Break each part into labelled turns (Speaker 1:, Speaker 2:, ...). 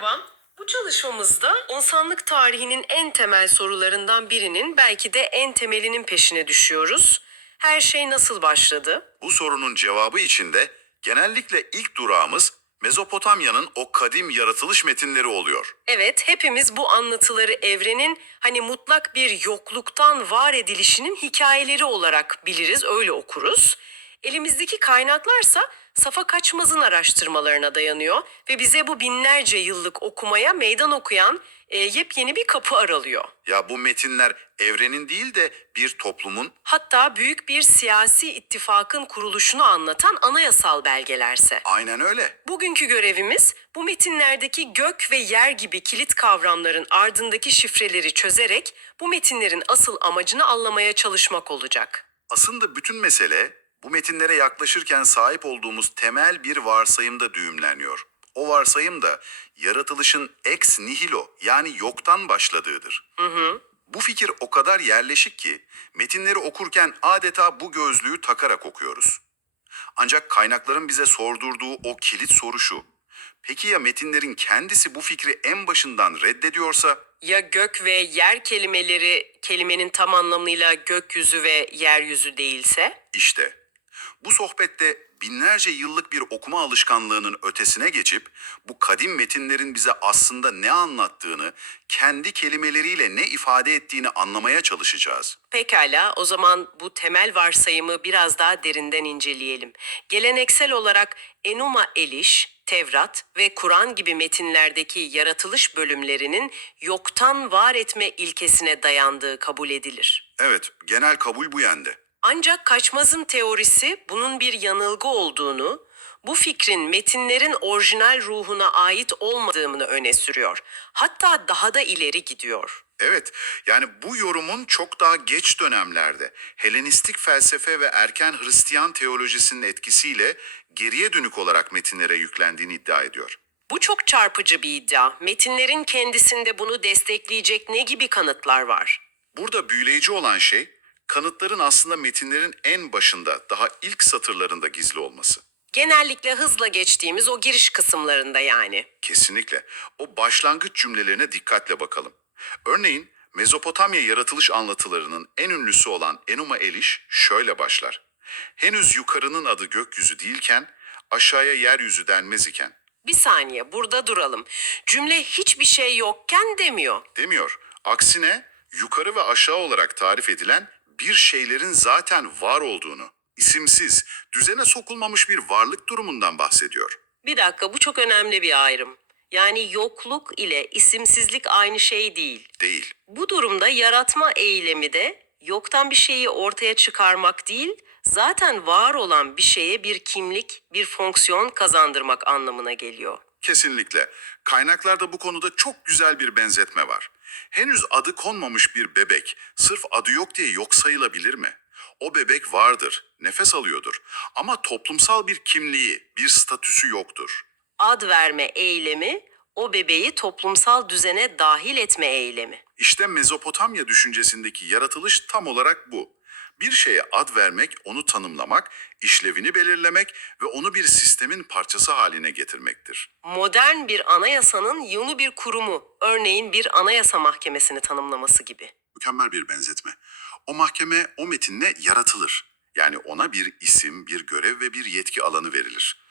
Speaker 1: Merhaba. Bu çalışmamızda insanlık tarihinin en temel sorularından birinin belki de en temelinin peşine düşüyoruz. Her şey nasıl başladı?
Speaker 2: Bu sorunun cevabı içinde genellikle ilk durağımız Mezopotamya'nın o kadim yaratılış metinleri oluyor.
Speaker 1: Evet, hepimiz bu anlatıları evrenin hani mutlak bir yokluktan var edilişinin hikayeleri olarak biliriz, öyle okuruz. Elimizdeki kaynaklarsa Safa Kaçmaz'ın araştırmalarına dayanıyor ve bize bu binlerce yıllık okumaya meydan okuyan e, yepyeni bir kapı aralıyor.
Speaker 2: Ya bu metinler evrenin değil de bir toplumun
Speaker 1: Hatta büyük bir siyasi ittifakın kuruluşunu anlatan anayasal belgelerse.
Speaker 2: aynen öyle.
Speaker 1: Bugünkü görevimiz bu metinlerdeki gök ve yer gibi kilit kavramların ardındaki şifreleri çözerek bu metinlerin asıl amacını anlamaya çalışmak olacak.
Speaker 2: Aslında bütün mesele bu metinlere yaklaşırken sahip olduğumuz temel bir varsayımda düğümleniyor. O varsayım da yaratılışın ex nihilo yani yoktan başladığıdır. Bu fikir o kadar yerleşik ki metinleri okurken adeta bu gözlüğü takarak okuyoruz. Ancak kaynakların bize sordurduğu o kilit soru şu. Peki ya metinlerin kendisi bu fikri en başından reddediyorsa?
Speaker 1: Ya gök ve yer kelimeleri kelimenin tam anlamıyla gökyüzü ve yeryüzü değilse?
Speaker 2: İşte bu sohbette binlerce yıllık bir okuma alışkanlığının ötesine geçip bu kadim metinlerin bize aslında ne anlattığını, kendi kelimeleriyle ne ifade ettiğini anlamaya çalışacağız.
Speaker 1: Pekala, o zaman bu temel varsayımı biraz daha derinden inceleyelim. Geleneksel olarak Enuma Eliş, Tevrat ve Kur'an gibi metinlerdeki yaratılış bölümlerinin yoktan var etme ilkesine dayandığı kabul edilir.
Speaker 2: Evet, genel kabul bu yönde.
Speaker 1: Ancak Kaçmaz'ın teorisi bunun bir yanılgı olduğunu, bu fikrin metinlerin orijinal ruhuna ait olmadığını öne sürüyor. Hatta daha da ileri gidiyor.
Speaker 2: Evet, yani bu yorumun çok daha geç dönemlerde Helenistik felsefe ve erken Hristiyan teolojisinin etkisiyle geriye dönük olarak metinlere yüklendiğini iddia ediyor.
Speaker 1: Bu çok çarpıcı bir iddia. Metinlerin kendisinde bunu destekleyecek ne gibi kanıtlar var?
Speaker 2: Burada büyüleyici olan şey, kanıtların aslında metinlerin en başında, daha ilk satırlarında gizli olması.
Speaker 1: Genellikle hızla geçtiğimiz o giriş kısımlarında yani.
Speaker 2: Kesinlikle. O başlangıç cümlelerine dikkatle bakalım. Örneğin Mezopotamya yaratılış anlatılarının en ünlüsü olan Enuma Eliş şöyle başlar. Henüz yukarının adı gökyüzü değilken, aşağıya yeryüzü denmez iken.
Speaker 1: Bir saniye burada duralım. Cümle hiçbir şey yokken demiyor.
Speaker 2: Demiyor. Aksine yukarı ve aşağı olarak tarif edilen bir şeylerin zaten var olduğunu, isimsiz, düzene sokulmamış bir varlık durumundan bahsediyor.
Speaker 1: Bir dakika bu çok önemli bir ayrım. Yani yokluk ile isimsizlik aynı şey değil.
Speaker 2: Değil.
Speaker 1: Bu durumda yaratma eylemi de yoktan bir şeyi ortaya çıkarmak değil, zaten var olan bir şeye bir kimlik, bir fonksiyon kazandırmak anlamına geliyor.
Speaker 2: Kesinlikle. Kaynaklarda bu konuda çok güzel bir benzetme var. Henüz adı konmamış bir bebek sırf adı yok diye yok sayılabilir mi? O bebek vardır, nefes alıyordur ama toplumsal bir kimliği, bir statüsü yoktur.
Speaker 1: Ad verme eylemi, o bebeği toplumsal düzene dahil etme eylemi.
Speaker 2: İşte Mezopotamya düşüncesindeki yaratılış tam olarak bu. Bir şeye ad vermek, onu tanımlamak, işlevini belirlemek ve onu bir sistemin parçası haline getirmektir.
Speaker 1: Modern bir anayasanın yeni bir kurumu, örneğin bir anayasa mahkemesini tanımlaması gibi.
Speaker 2: mükemmel bir benzetme. O mahkeme o metinle yaratılır. Yani ona bir isim, bir görev ve bir yetki alanı verilir.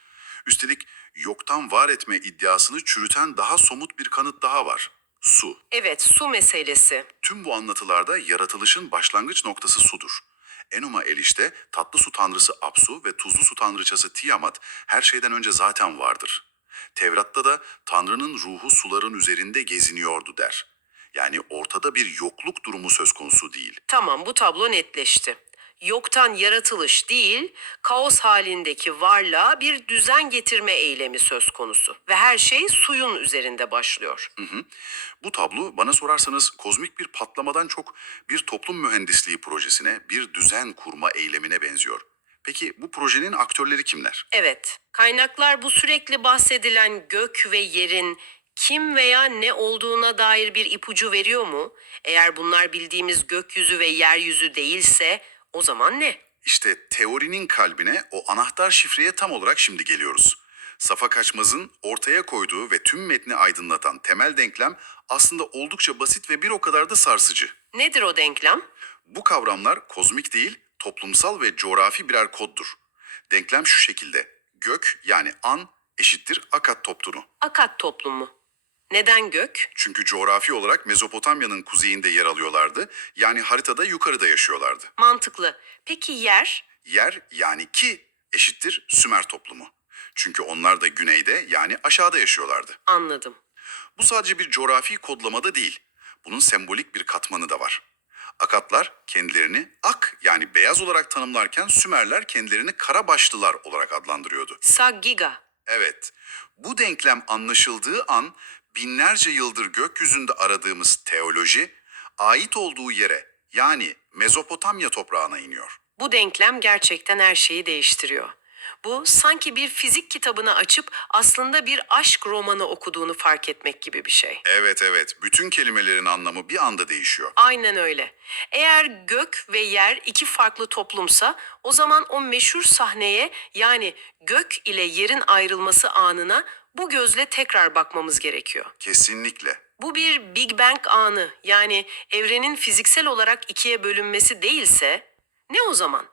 Speaker 2: Üstelik yoktan var etme iddiasını çürüten daha somut bir kanıt daha var. Su.
Speaker 1: Evet, su meselesi.
Speaker 2: Tüm bu anlatılarda yaratılışın başlangıç noktası sudur. Enuma Eliş'te tatlı su tanrısı Apsu ve tuzlu su tanrıçası Tiamat her şeyden önce zaten vardır. Tevrat'ta da Tanrı'nın ruhu suların üzerinde geziniyordu der. Yani ortada bir yokluk durumu söz konusu değil.
Speaker 1: Tamam, bu tablo netleşti. Yoktan yaratılış değil, kaos halindeki varlığa bir düzen getirme eylemi söz konusu. Ve her şey suyun üzerinde başlıyor.
Speaker 2: Bu tablo bana sorarsanız kozmik bir patlamadan çok bir toplum mühendisliği projesine, bir düzen kurma eylemine benziyor. Peki bu projenin aktörleri kimler?
Speaker 1: Evet, kaynaklar bu sürekli bahsedilen gök ve yerin kim veya ne olduğuna dair bir ipucu veriyor mu? Eğer bunlar bildiğimiz gökyüzü ve yeryüzü değilse o zaman ne?
Speaker 2: İşte teorinin kalbine o anahtar şifreye tam olarak şimdi geliyoruz. Safa Kaçmaz'ın ortaya koyduğu ve tüm metni aydınlatan temel denklem aslında oldukça basit ve bir o kadar da sarsıcı.
Speaker 1: Nedir o denklem?
Speaker 2: Bu kavramlar kozmik değil, toplumsal ve coğrafi birer koddur. Denklem şu şekilde. Gök yani an eşittir akat toptunu.
Speaker 1: Akat toplumu. Neden gök?
Speaker 2: Çünkü coğrafi olarak Mezopotamya'nın kuzeyinde yer alıyorlardı. Yani haritada yukarıda yaşıyorlardı.
Speaker 1: Mantıklı. Peki yer?
Speaker 2: Yer yani ki eşittir Sümer toplumu. Çünkü onlar da güneyde yani aşağıda yaşıyorlardı.
Speaker 1: Anladım.
Speaker 2: Bu sadece bir coğrafi kodlamada değil. Bunun sembolik bir katmanı da var. Akatlar kendilerini ak yani beyaz olarak tanımlarken Sümerler kendilerini kara başlılar olarak adlandırıyordu.
Speaker 1: Saggiga.
Speaker 2: Evet, bu denklem anlaşıldığı an binlerce yıldır gökyüzünde aradığımız teoloji ait olduğu yere yani Mezopotamya toprağına iniyor.
Speaker 1: Bu denklem gerçekten her şeyi değiştiriyor. Bu sanki bir fizik kitabını açıp aslında bir aşk romanı okuduğunu fark etmek gibi bir şey.
Speaker 2: Evet evet, bütün kelimelerin anlamı bir anda değişiyor.
Speaker 1: Aynen öyle. Eğer gök ve yer iki farklı toplumsa o zaman o meşhur sahneye yani gök ile yerin ayrılması anına bu gözle tekrar bakmamız gerekiyor.
Speaker 2: Kesinlikle.
Speaker 1: Bu bir Big Bang anı yani evrenin fiziksel olarak ikiye bölünmesi değilse ne o zaman?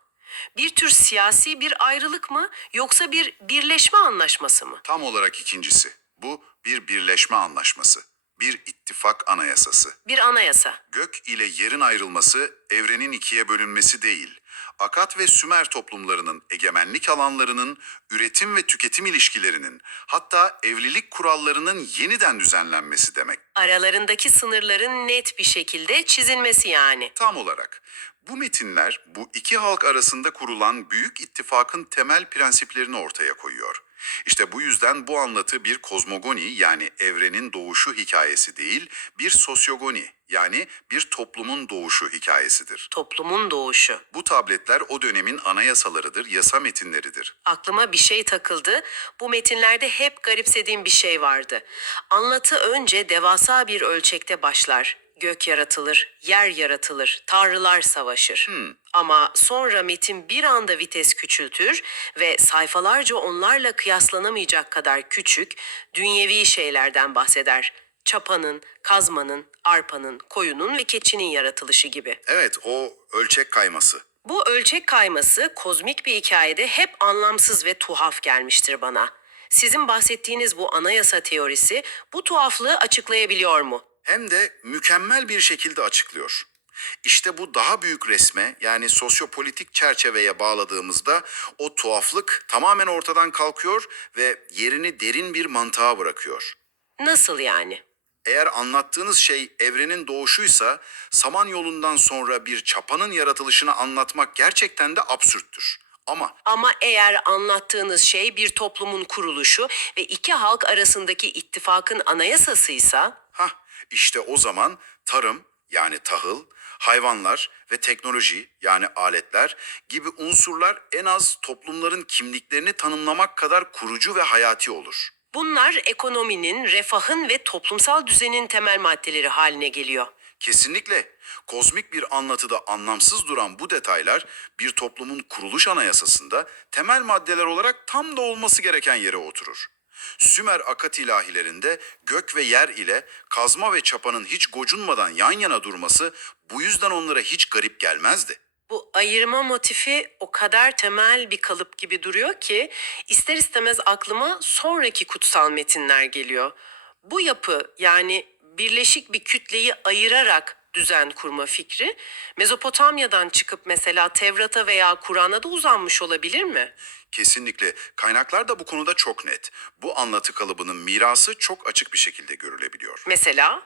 Speaker 1: Bir tür siyasi bir ayrılık mı yoksa bir birleşme anlaşması mı?
Speaker 2: Tam olarak ikincisi. Bu bir birleşme anlaşması. Bir ittifak anayasası.
Speaker 1: Bir anayasa.
Speaker 2: Gök ile yerin ayrılması evrenin ikiye bölünmesi değil. Akat ve Sümer toplumlarının egemenlik alanlarının, üretim ve tüketim ilişkilerinin, hatta evlilik kurallarının yeniden düzenlenmesi demek.
Speaker 1: Aralarındaki sınırların net bir şekilde çizilmesi yani.
Speaker 2: Tam olarak bu metinler bu iki halk arasında kurulan büyük ittifakın temel prensiplerini ortaya koyuyor. İşte bu yüzden bu anlatı bir kozmogoni yani evrenin doğuşu hikayesi değil, bir sosyogoni yani bir toplumun doğuşu hikayesidir.
Speaker 1: Toplumun doğuşu.
Speaker 2: Bu tabletler o dönemin anayasalarıdır, yasa metinleridir.
Speaker 1: Aklıma bir şey takıldı. Bu metinlerde hep garipsediğim bir şey vardı. Anlatı önce devasa bir ölçekte başlar. Gök yaratılır, yer yaratılır, tanrılar savaşır. Ama sonra metin bir anda vites küçültür ve sayfalarca onlarla kıyaslanamayacak kadar küçük, dünyevi şeylerden bahseder. Çapanın, kazmanın, arpanın, koyunun ve keçinin yaratılışı gibi.
Speaker 2: Evet, o ölçek kayması.
Speaker 1: Bu ölçek kayması kozmik bir hikayede hep anlamsız ve tuhaf gelmiştir bana. Sizin bahsettiğiniz bu anayasa teorisi bu tuhaflığı açıklayabiliyor mu?
Speaker 2: Hem de mükemmel bir şekilde açıklıyor. İşte bu daha büyük resme yani sosyopolitik çerçeveye bağladığımızda o tuhaflık tamamen ortadan kalkıyor ve yerini derin bir mantığa bırakıyor.
Speaker 1: Nasıl yani?
Speaker 2: Eğer anlattığınız şey evrenin doğuşuysa Samanyolu'ndan sonra bir çapanın yaratılışını anlatmak gerçekten de absürttür. Ama
Speaker 1: Ama eğer anlattığınız şey bir toplumun kuruluşu ve iki halk arasındaki ittifakın anayasasıysa,
Speaker 2: işte o zaman tarım yani tahıl, hayvanlar ve teknoloji yani aletler gibi unsurlar en az toplumların kimliklerini tanımlamak kadar kurucu ve hayati olur.
Speaker 1: bunlar ekonominin, refahın ve toplumsal düzenin temel maddeleri haline geliyor.
Speaker 2: Kesinlikle kozmik bir anlatıda anlamsız duran bu detaylar bir toplumun kuruluş anayasasında temel maddeler olarak tam da olması gereken yere oturur. Sümer akat ilahilerinde gök ve yer ile kazma ve çapanın hiç gocunmadan yan yana durması bu yüzden onlara hiç garip gelmezdi.
Speaker 1: Bu ayırma motifi o kadar temel bir kalıp gibi duruyor ki ister istemez aklıma sonraki kutsal metinler geliyor. Bu yapı yani birleşik bir kütleyi ayırarak düzen kurma fikri Mezopotamya'dan çıkıp mesela Tevrat'a veya Kur'an'a da uzanmış olabilir mi?
Speaker 2: Kesinlikle kaynaklar da bu konuda çok net. Bu anlatı kalıbının mirası çok açık bir şekilde görülebiliyor.
Speaker 1: Mesela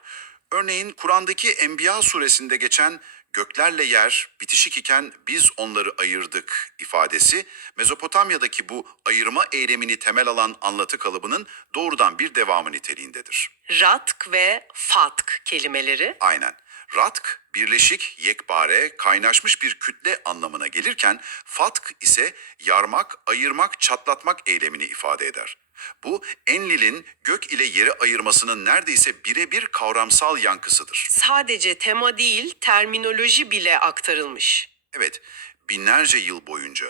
Speaker 2: Örneğin Kur'an'daki Enbiya suresinde geçen göklerle yer bitişik iken biz onları ayırdık ifadesi Mezopotamya'daki bu ayırma eylemini temel alan anlatı kalıbının doğrudan bir devamı niteliğindedir.
Speaker 1: ratk ve fatk kelimeleri
Speaker 2: Aynen. Ratk, birleşik, yekpare, kaynaşmış bir kütle anlamına gelirken fatk ise yarmak, ayırmak, çatlatmak eylemini ifade eder. Bu Enlil'in gök ile yeri ayırmasının neredeyse birebir kavramsal yankısıdır.
Speaker 1: sadece tema değil terminoloji bile aktarılmış.
Speaker 2: Evet, binlerce yıl boyunca.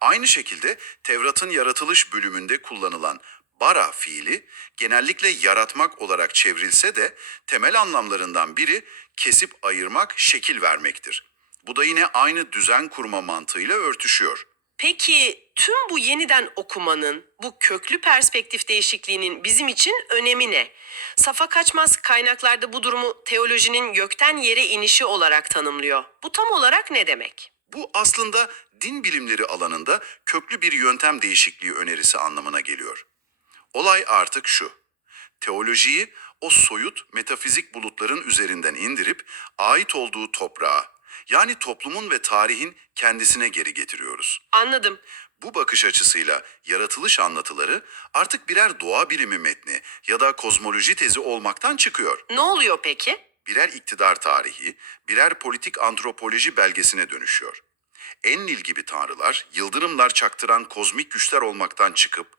Speaker 2: Aynı şekilde Tevrat'ın yaratılış bölümünde kullanılan Bara fiili genellikle yaratmak olarak çevrilse de temel anlamlarından biri kesip ayırmak, şekil vermektir. Bu da yine aynı düzen kurma mantığıyla örtüşüyor.
Speaker 1: Peki tüm bu yeniden okumanın, bu köklü perspektif değişikliğinin bizim için önemi ne? Safa Kaçmaz kaynaklarda bu durumu teolojinin gökten yere inişi olarak tanımlıyor. Bu tam olarak ne demek?
Speaker 2: Bu aslında din bilimleri alanında köklü bir yöntem değişikliği önerisi anlamına geliyor. Olay artık şu. Teolojiyi o soyut metafizik bulutların üzerinden indirip ait olduğu toprağa, yani toplumun ve tarihin kendisine geri getiriyoruz.
Speaker 1: Anladım.
Speaker 2: Bu bakış açısıyla yaratılış anlatıları artık birer doğa bilimi metni ya da kozmoloji tezi olmaktan çıkıyor.
Speaker 1: Ne oluyor peki?
Speaker 2: Birer iktidar tarihi, birer politik antropoloji belgesine dönüşüyor. Enlil gibi tanrılar, yıldırımlar çaktıran kozmik güçler olmaktan çıkıp,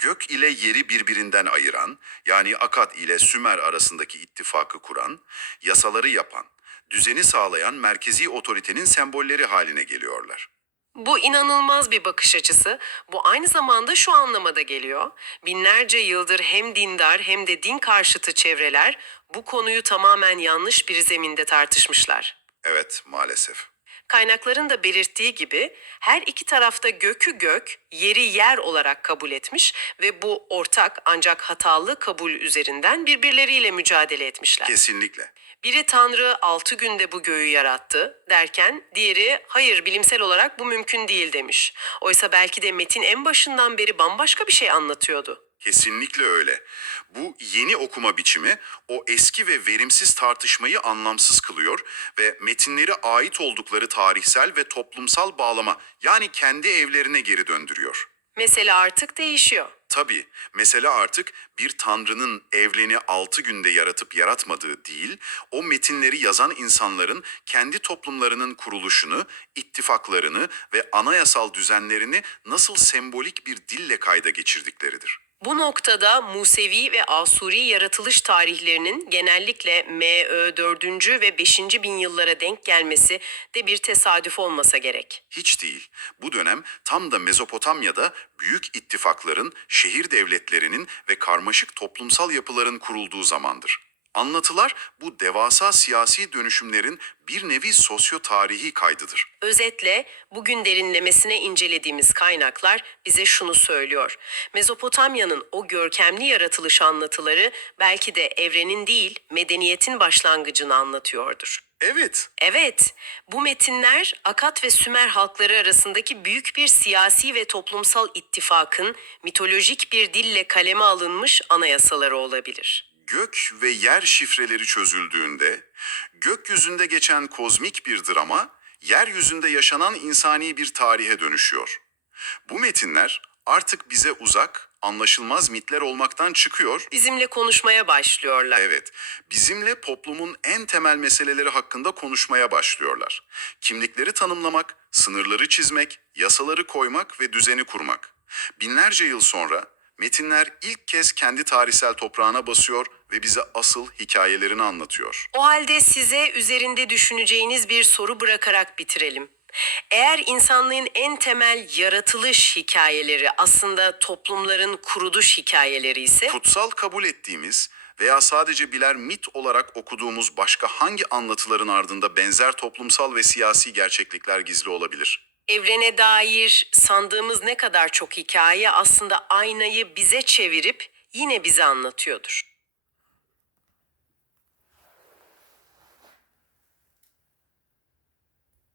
Speaker 2: gök ile yeri birbirinden ayıran, yani Akad ile Sümer arasındaki ittifakı kuran, yasaları yapan, düzeni sağlayan merkezi otoritenin sembolleri haline geliyorlar.
Speaker 1: Bu inanılmaz bir bakış açısı. Bu aynı zamanda şu anlamada geliyor. Binlerce yıldır hem dindar hem de din karşıtı çevreler bu konuyu tamamen yanlış bir zeminde tartışmışlar.
Speaker 2: Evet, maalesef.
Speaker 1: Kaynakların da belirttiği gibi her iki tarafta gökü gök, yeri yer olarak kabul etmiş ve bu ortak ancak hatalı kabul üzerinden birbirleriyle mücadele etmişler.
Speaker 2: Kesinlikle.
Speaker 1: Biri Tanrı altı günde bu göğü yarattı derken diğeri hayır bilimsel olarak bu mümkün değil demiş. Oysa belki de metin en başından beri bambaşka bir şey anlatıyordu.
Speaker 2: Kesinlikle öyle. Bu yeni okuma biçimi o eski ve verimsiz tartışmayı anlamsız kılıyor ve metinleri ait oldukları tarihsel ve toplumsal bağlama yani kendi evlerine geri döndürüyor.
Speaker 1: Mesele artık değişiyor.
Speaker 2: Tabii mesele artık bir tanrının evleni altı günde yaratıp yaratmadığı değil, o metinleri yazan insanların kendi toplumlarının kuruluşunu, ittifaklarını ve anayasal düzenlerini nasıl sembolik bir dille kayda geçirdikleridir.
Speaker 1: Bu noktada Musevi ve Asuri yaratılış tarihlerinin genellikle M.Ö. 4. ve 5. bin yıllara denk gelmesi de bir tesadüf olmasa gerek.
Speaker 2: Hiç değil. Bu dönem tam da Mezopotamya'da büyük ittifakların, şehir devletlerinin ve karmaşık toplumsal yapıların kurulduğu zamandır. Anlatılar bu devasa siyasi dönüşümlerin bir nevi sosyo-tarihi kaydıdır.
Speaker 1: Özetle bugün derinlemesine incelediğimiz kaynaklar bize şunu söylüyor. Mezopotamya'nın o görkemli yaratılış anlatıları belki de evrenin değil, medeniyetin başlangıcını anlatıyordur.
Speaker 2: Evet,
Speaker 1: Evet, bu metinler Akat ve Sümer halkları arasındaki büyük bir siyasi ve toplumsal ittifakın mitolojik bir dille kaleme alınmış anayasaları olabilir.
Speaker 2: Gök ve yer şifreleri çözüldüğünde, gökyüzünde geçen kozmik bir drama, yeryüzünde yaşanan insani bir tarihe dönüşüyor. Bu metinler artık bize uzak, anlaşılmaz mitler olmaktan çıkıyor
Speaker 1: Bizimle konuşmaya başlıyorlar.
Speaker 2: Evet, bizimle toplumun en temel meseleleri hakkında konuşmaya başlıyorlar. Kimlikleri tanımlamak, sınırları çizmek, yasaları koymak ve düzeni kurmak. Binlerce yıl sonra metinler ilk kez kendi tarihsel toprağına basıyor ve bize asıl hikayelerini anlatıyor.
Speaker 1: O halde size üzerinde düşüneceğiniz bir soru bırakarak bitirelim. Eğer insanlığın en temel yaratılış hikayeleri aslında toplumların kuruluş hikayeleri ise
Speaker 2: Kutsal kabul ettiğimiz veya sadece birer mit olarak okuduğumuz başka hangi anlatıların ardında benzer toplumsal ve siyasi gerçeklikler gizli olabilir?
Speaker 1: Evrene dair sandığımız ne kadar çok hikaye aslında aynayı bize çevirip yine bize anlatıyordur.